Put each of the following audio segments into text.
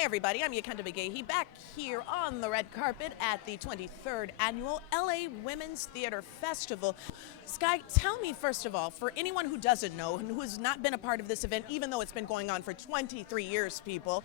Hi, everybody. I'm YaKenda McGahee, back here on the red carpet at the 23rd Annual LA Women's Theater Festival. Sky, tell me, first of all, for anyone who doesn't know and who has not been a part of this event, even though it's been going on for 23 years, people,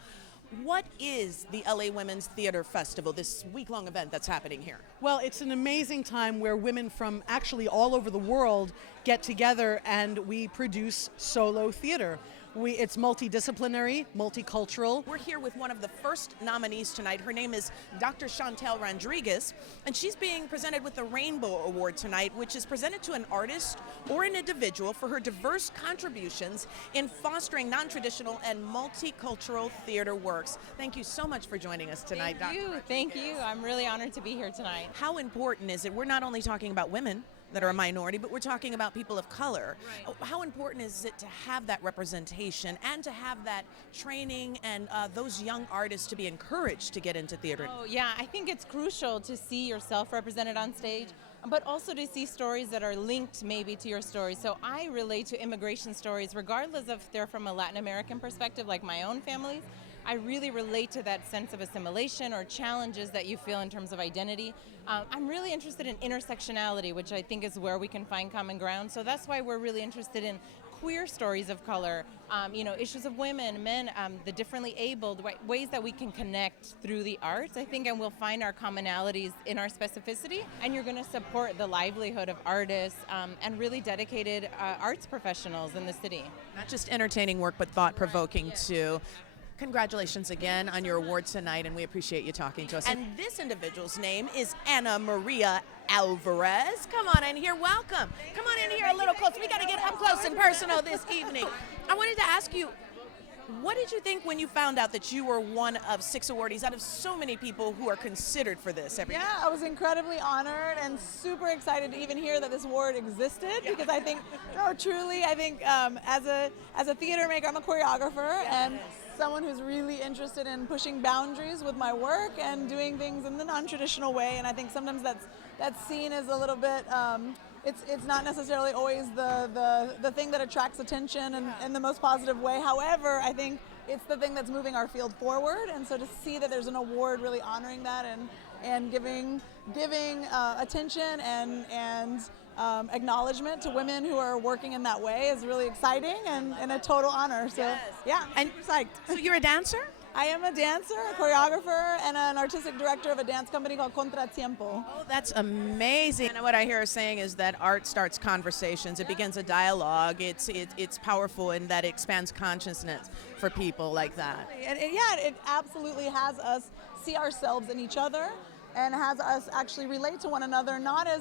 what is the LA Women's Theater Festival, this week-long event that's happening here? Well, it's an amazing time where women from actually all over the world get together and we produce solo theater. It's multidisciplinary, multicultural. We're here with one of the first nominees tonight. Her name is Dr. Chantel Rodriguez, and she's being presented with the Rainbow Award tonight, which is presented to an artist or an individual for her diverse contributions in fostering non-traditional and multicultural theater works. Thank you so much for joining us tonight, Dr. Rodriguez. Thank you. I'm really honored to be here tonight. How important is it? We're not only talking about women that are a minority, but we're talking about people of color. Right. How important is it to have that representation and to have that training and those young artists to be encouraged to get into theater? Oh, yeah, I think it's crucial to see yourself represented on stage, but also to see stories that are linked maybe to your story. So I relate to immigration stories, regardless if they're from a Latin American perspective, like my own family's. I really relate to that sense of assimilation or challenges that you feel in terms of identity. I'm really interested in intersectionality, which I think is where we can find common ground. So that's why we're really interested in queer stories of color, issues of women, men, the differently abled, ways that we can connect through the arts, I think, and we'll find our commonalities in our specificity. And you're going to support the livelihood of artists and really dedicated arts professionals in the city. Not just entertaining work, but thought-provoking too. Congratulations again on your award tonight, and we appreciate you talking to us. And this individual's name is Ana Maria Alvarez. Come on in here, welcome. Come on in here a little close. We got to get up close and personal this evening. I wanted to ask you, what did you think when you found out that you were one of 6 awardees out of so many people who are considered for this every year? Yeah, I was incredibly honored and super excited to even hear that this award existed, because I think, truly, I think as a theater maker, I'm a choreographer, and someone who's really interested in pushing boundaries with my work and doing things in the non-traditional way, and I think sometimes that's seen as a little bit, it's not necessarily always the thing that attracts attention and in the most positive way. However, I think it's the thing that's moving our field forward, and so to see that there's an award really honoring that and giving attention and acknowledgement to women who are working in that way is really exciting and a total honor. So yeah, I'm psyched. So you're a dancer? I am a dancer, a choreographer, and an artistic director of a dance company called Contratiempo. Oh, that's amazing. And what I hear saying is that art starts conversations. It begins a dialogue. It's powerful in that it expands consciousness for people like that. And it absolutely has us see ourselves in each other and has us actually relate to one another, not as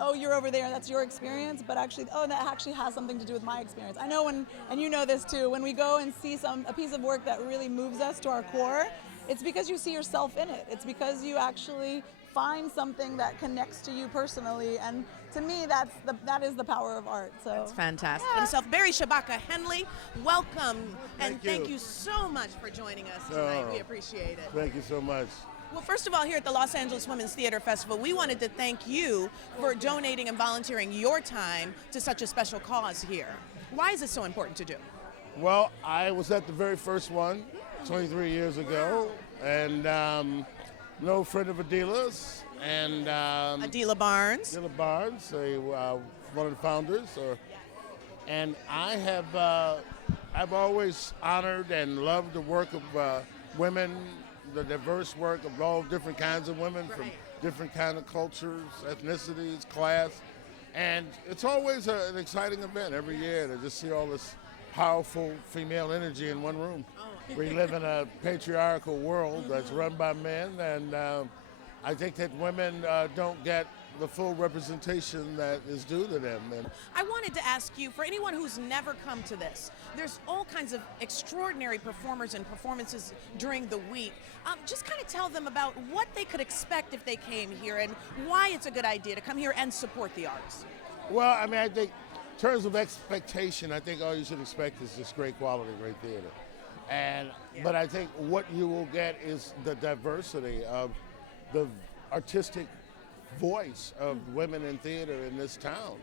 oh, you're over there, that's your experience, but actually, oh, that actually has something to do with my experience. I know and you know this too, when we go and see a piece of work that really moves us to our core, it's because you see yourself in it. It's because you actually find something that connects to you personally, and to me, that is the power of art. So that's fantastic. Yeah. Himself, Barry Shabaka Henley, welcome, and thank you so much for joining us tonight. We appreciate it. Thank you so much. Well, first of all, here at the Los Angeles Women's Theater Festival, we wanted to thank you for donating and volunteering your time to such a special cause here. Why is this so important to do? Well, I was at the very first one 23 years ago, and no friend of Adila's, and Adila Barnes. Adila Barnes, one of the founders, and I've always honored and loved the work of women, the diverse work of all different kinds of women from different kind of cultures, ethnicities, class, and it's always an exciting event every year to just see all this powerful female energy in one room. We live in a patriarchal world that's run by men, and I think that women don't get the full representation that is due to them. And I wanted to ask you, for anyone who's never come to this, there's all kinds of extraordinary performers and performances during the week. Just kind of tell them about what they could expect if they came here and why it's a good idea to come here and support the arts. Well, I mean, I think in terms of expectation, I think all you should expect is just great quality, great theater. But I think what you will get is the diversity of the artistic voice of women in theater in this town.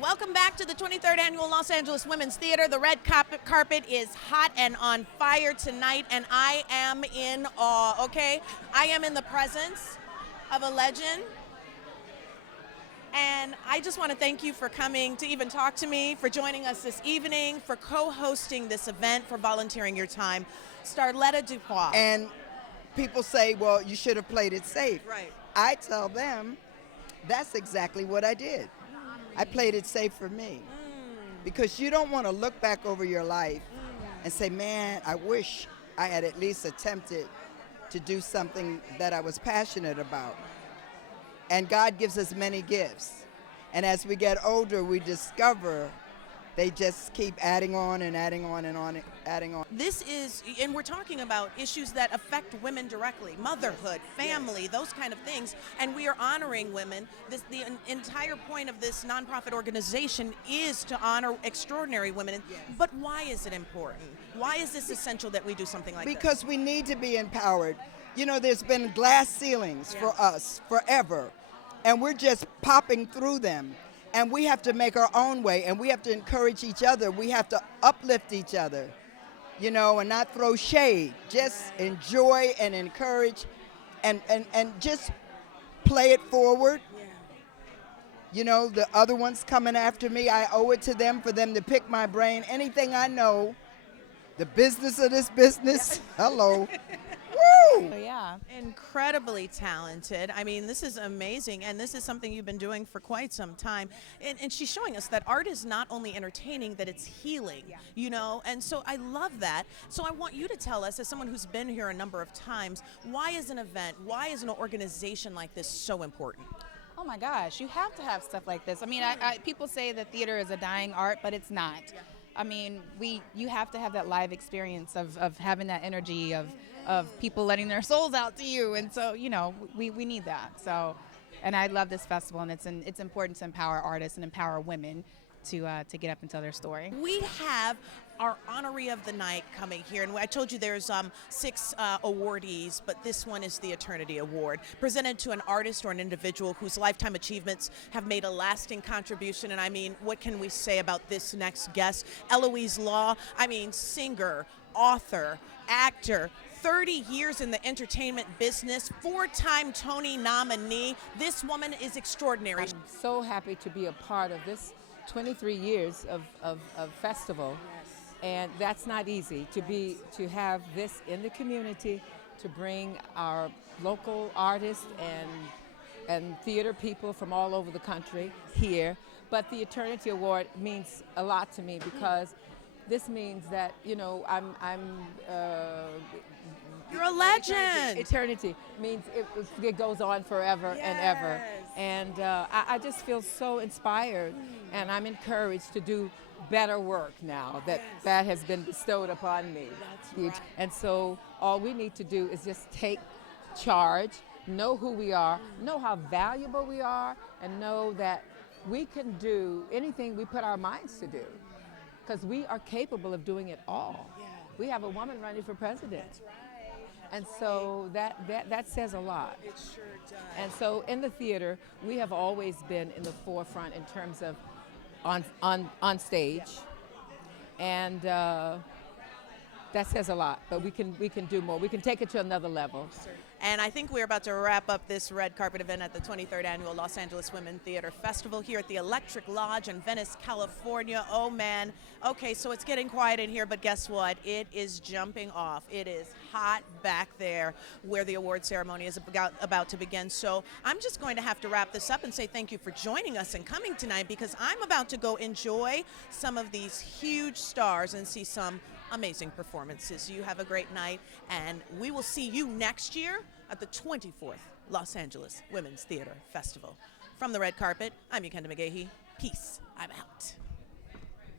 Welcome back to the 23rd Annual Los Angeles Women's Theater. The red carpet is hot and on fire tonight, and I am in awe, okay? I am in the presence of a legend, and I just want to thank you for coming to even talk to me, for joining us this evening, for co-hosting this event, for volunteering your time. Starletta Dupois. And people say, well, you should have played it safe. Right. I tell them that's exactly what I did. I played it safe for me. Because you don't want to look back over your life and say, man, I wish I had at least attempted to do something that I was passionate about. And God gives us many gifts. And as we get older, we discover they just keep adding on and adding on and on, adding on. This is, and we're talking about issues that affect women directly, motherhood, family, those kind of things, and we are honoring women. The entire point of this nonprofit organization is to honor extraordinary women. But why is it important? Why is this essential that we do something like this? Because we need to be empowered. You know, there's been glass ceilings for us forever, and we're just popping through them. And we have to make our own way, and we have to encourage each other. We have to uplift each other, you know, and not throw shade. Just enjoy and encourage and just play it forward. You know, the other ones coming after me, I owe it to them for them to pick my brain. Anything I know, the business of this business, hello. Woo! Yeah. Incredibly talented. I mean, this is amazing, and this is something you've been doing for quite some time. And she's showing us that art is not only entertaining, that it's healing, you know, and so I love that. So I want you to tell us, as someone who's been here a number of times, why is an event, why is an organization like this so important? Oh my gosh, you have to have stuff like this. I mean, people say that theater is a dying art, but it's not. I mean, you have to have that live experience of having that energy of people letting their souls out to you, and so, you know, we need that. So, and I love this festival, and it's important to empower artists and empower women to get up and tell their story. We have our honoree of the night coming here, and I told you there's 6 awardees, but this one is the Eternity Award, presented to an artist or an individual whose lifetime achievements have made a lasting contribution. And I mean, what can we say about this next guest? Eloise Law, I mean, singer, author, actor, 30 years in the entertainment business, 4-time Tony nominee. This woman is extraordinary. I'm so happy to be a part of this 23 years of festival. And that's not easy, to have this in the community, to bring our local artists and theater people from all over the country here. But the Eternity Award means a lot to me, because this means that, you know, You're a legend. Eternity means it goes on forever and ever. And I just feel so inspired, and I'm encouraged to do better work now that has been bestowed upon me. That's right. And so all we need to do is just take charge, know who we are, know how valuable we are, and know that we can do anything we put our minds to do, because we are capable of doing it all. We have a woman running for president. That's right. And so that says a lot. It sure does. And so in the theater, we have always been in the forefront in terms of on stage, and that says a lot. But we can do more. We can take it to another level. And I think we're about to wrap up this red carpet event at the 23rd Annual Los Angeles Women Theater Festival here at the Electric Lodge in Venice, California. Oh man. Okay, so it's getting quiet in here, but guess what? It is jumping off. It is hot back there where the award ceremony is about to begin. So I'm just going to have to wrap this up and say thank you for joining us and coming tonight, because I'm about to go enjoy some of these huge stars and see some amazing performances. You have a great night, and we will see you next year at the 24th Los Angeles Women's Theater Festival. From the red carpet, I'm YaKenda McGahee. Peace. I'm out.